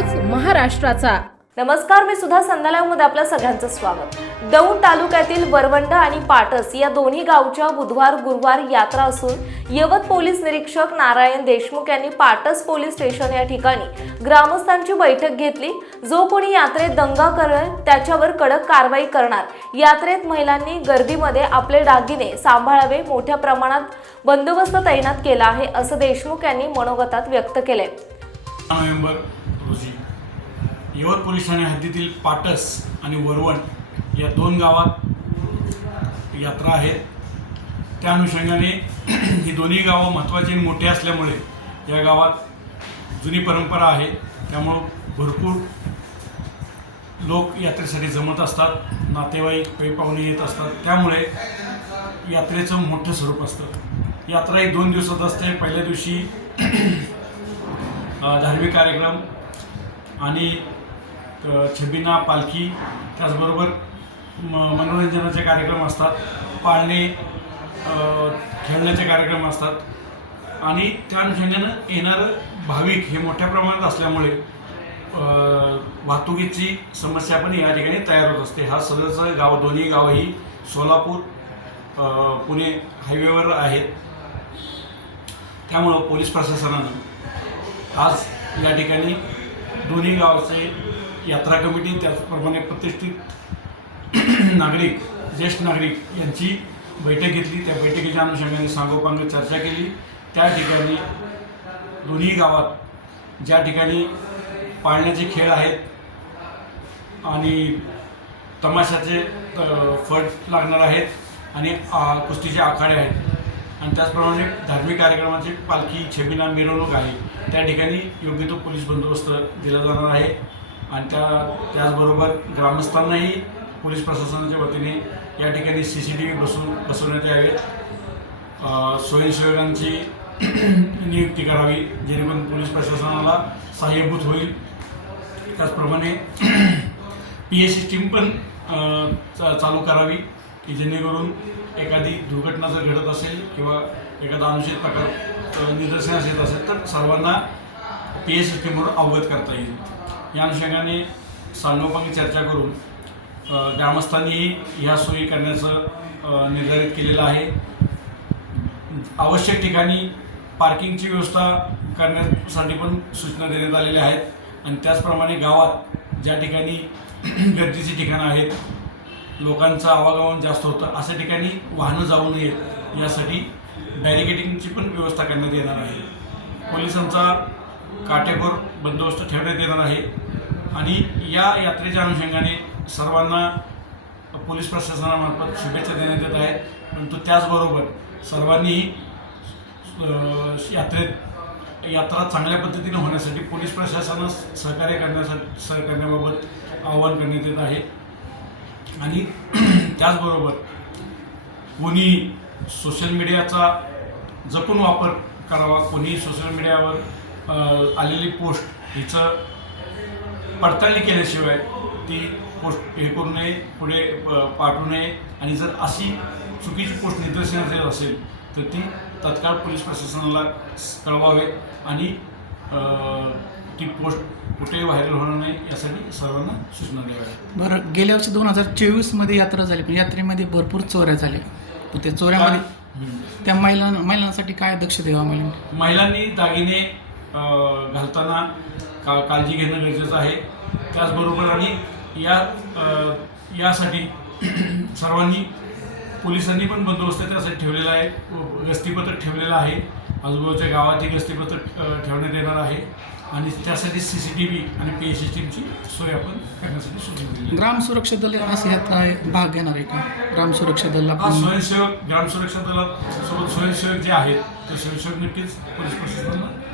राष्ट्राचा नमस्कार मी सुद्धा संध्यालयमध्ये आपलं सगळ्यांचं स्वागत. दौंड तालुक्यातील वरवंड आणि पाटस या दोन्ही गावच्या बुधवार गुरुवार यात्रा असून यवत पोलीस निरीक्षक नारायण देशमुख यांनी पाटस पोलीस स्टेशन या ठिकाणी ग्रामस्थांची बैठक घेतली. जो कोणी यात्रेत दंगा करेल त्याच्यावर कडक कारवाई करणार. यात्रेत महिलांनी गर्दीमध्ये आपले दागिने सांभाळावे मोठ्या प्रमाणात बंदोबस्त तैनात केला आहे असं देशमुख यांनी मनोगतात व्यक्त केले नोव्हेंबर यवत पोलीस ठाणे हद्दीतील पाटस आणि वरवण या दोन गावात यात्रा आहेत त्या अनुषंगाने ही दोन्ही गावं महत्त्वाची आणि मोठी असल्यामुळे या गावात जुनी परंपरा आहे. त्यामुळं भरपूर लोक यात्रेसाठी जमत असतात नातेवाईक पै पाहुणे येत असतात. त्यामुळे यात्रेचं मोठं स्वरूप असतं. यात्रा ही दोन दिवसात असते. पहिल्या दिवशी धार्मिक कार्यक्रम आणि छबिना पालखी त्याचबरोबर म मनोरंजनाचे कार्यक्रम असतात पाळणे खेळण्याचे कार्यक्रम असतात. आणि त्या अनुषंगानं येणारं भाविक हे मोठ्या प्रमाणात असल्यामुळे वाहतुकीची समस्या पण या ठिकाणी तयार होत असते. हा सदरचं गाव दोन्ही गावही सोलापूर पुणे हायवेवर आहेत. त्यामुळं पोलीस प्रशासनानं आज या ठिकाणी दोन्ही गावाचे यात्रा कमिटी त्याचप्रमाणे प्रतिष्ठित नागरिक ज्येष्ठ नागरिक यांची बैठक घेतली. त्या बैठकीच्या अनुषंगाने सांगोपांग चर्चा केली. त्या ठिकाणी दोन्ही गावात ज्या ठिकाणी पाळण्याचे खेळ आहेत आणि तमाशाचे अ, फट लागणार आहेत आणि कुस्तीचे आखाडे आहेत. आणि त्याचप्रमाणे धार्मिक कार्यक्रमाची पालखी छबिना मिरवणूक आहे. त्या ठिकाणी योग्य तो पोलीस बंदोबस्त दिला जाणार आहे. आणि त्या त्याचबरोबर ग्रामस्थांनाही पोलीस प्रशासनाच्या वतीने या ठिकाणी सी सी टी व्ही बसून बसवण्यात यावेत स्वयंसेवकांची नियुक्ती करावी जेणेकरून पोलीस प्रशासनाला सहाय्यभूत होईल. त्याचप्रमाणे पी एस सी टीम पण चा- चालू करावी की जेणेकरून एखादी दुर्घटना जर घडत असेल किंवा एखादा अनुचित प्रकार निदर्शनास येत असेल तर सर्वांना पी एस सी टीमवर अवगत करता येईल. या अनुषंगाने सांगोपांगी चर्चा करून ग्रामस्थांनीही ह्या सोयी करण्याचं निर्धारित केलेलं आहे. आवश्यक ठिकाणी पार्किंगची व्यवस्था करण्यासाठी पण सूचना देण्यात आलेल्या आहेत. आणि त्याचप्रमाणे गावात ज्या ठिकाणी गर्दीची ठिकाणं आहेत लोकांचं आवागमन जास्त होतं अशा ठिकाणी वाहनं जाऊ नयेत यासाठी बॅरिकेडिंगची पण व्यवस्था करण्यात येणार आहे. पोलिसांचा काटेकोर बंदोबस्त ठेवण्यात येणार आहे. आणि या यात्रेच्या अनुषंगाने सर्वांना पोलीस प्रशासनामार्फत शुभेच्छा देण्यात येत आहेत. परंतु त्याचबरोबर सर्वांनीही यात्रेत यात्रा चांगल्या पद्धतीने होण्यासाठी पोलीस प्रशासनास सहकार्य करण्यासाठी सह करण्याबाबत आवाहन करण्यात येत आहे. आणि त्याचबरोबर कोणी सोशल मीडियाचा जपून वापर करावा कोणी सोशल मीडियावर आलेली पोस्ट हिचं पडताळणी केल्याशिवाय ती पोस्ट हे करू नये पुढे पाठवू नये. आणि जर अशी चुकीची पोस्ट निदर्शनास येत असेल तर ती तत्काळ पोलीस प्रशासनाला कळवावे आणि ती पोस्ट कुठेही व्हायरल होणार नाही यासाठी सर्वांना सूचना द्याव्या. बरं गेल्या वर्षी दोन हजार चोवीसमध्ये यात्रा झाली पण यात्रेमध्ये भरपूर चोऱ्या झाल्या. त्या चोऱ्यामध्ये. त्या महिला महिलांसाठी काय दक्ष द्यावा महिलांनी महिलांनी दागिने घालताना का काळजी घेणं गरजेचं आहे. त्याचबरोबर आणि या यासाठी सर्वांनी पोलिसांनी पण बंदोबस्त त्यासाठी ठेवलेला आहे. व गस्तीपथक ठेवलेलं आहे. आजूबाजूच्या गावातही गस्तीपथक अ, ठेवण्यात येणार आहे. आणि त्यासाठी सी सी टी व्ही आणि पी एस टीमची सोय आपण करण्यासाठी दिली आहे. ग्राम सुरक्षा दल असं यात भाग घेणार आहे का? ग्राम सुरक्षा दल हा स्वयंसेवक ग्रामसुरक्षा दलात सोबत स्वयंसेवक जे आहेत ते स्वयंसेवक नक्कीच पोलीस प्रशासनाला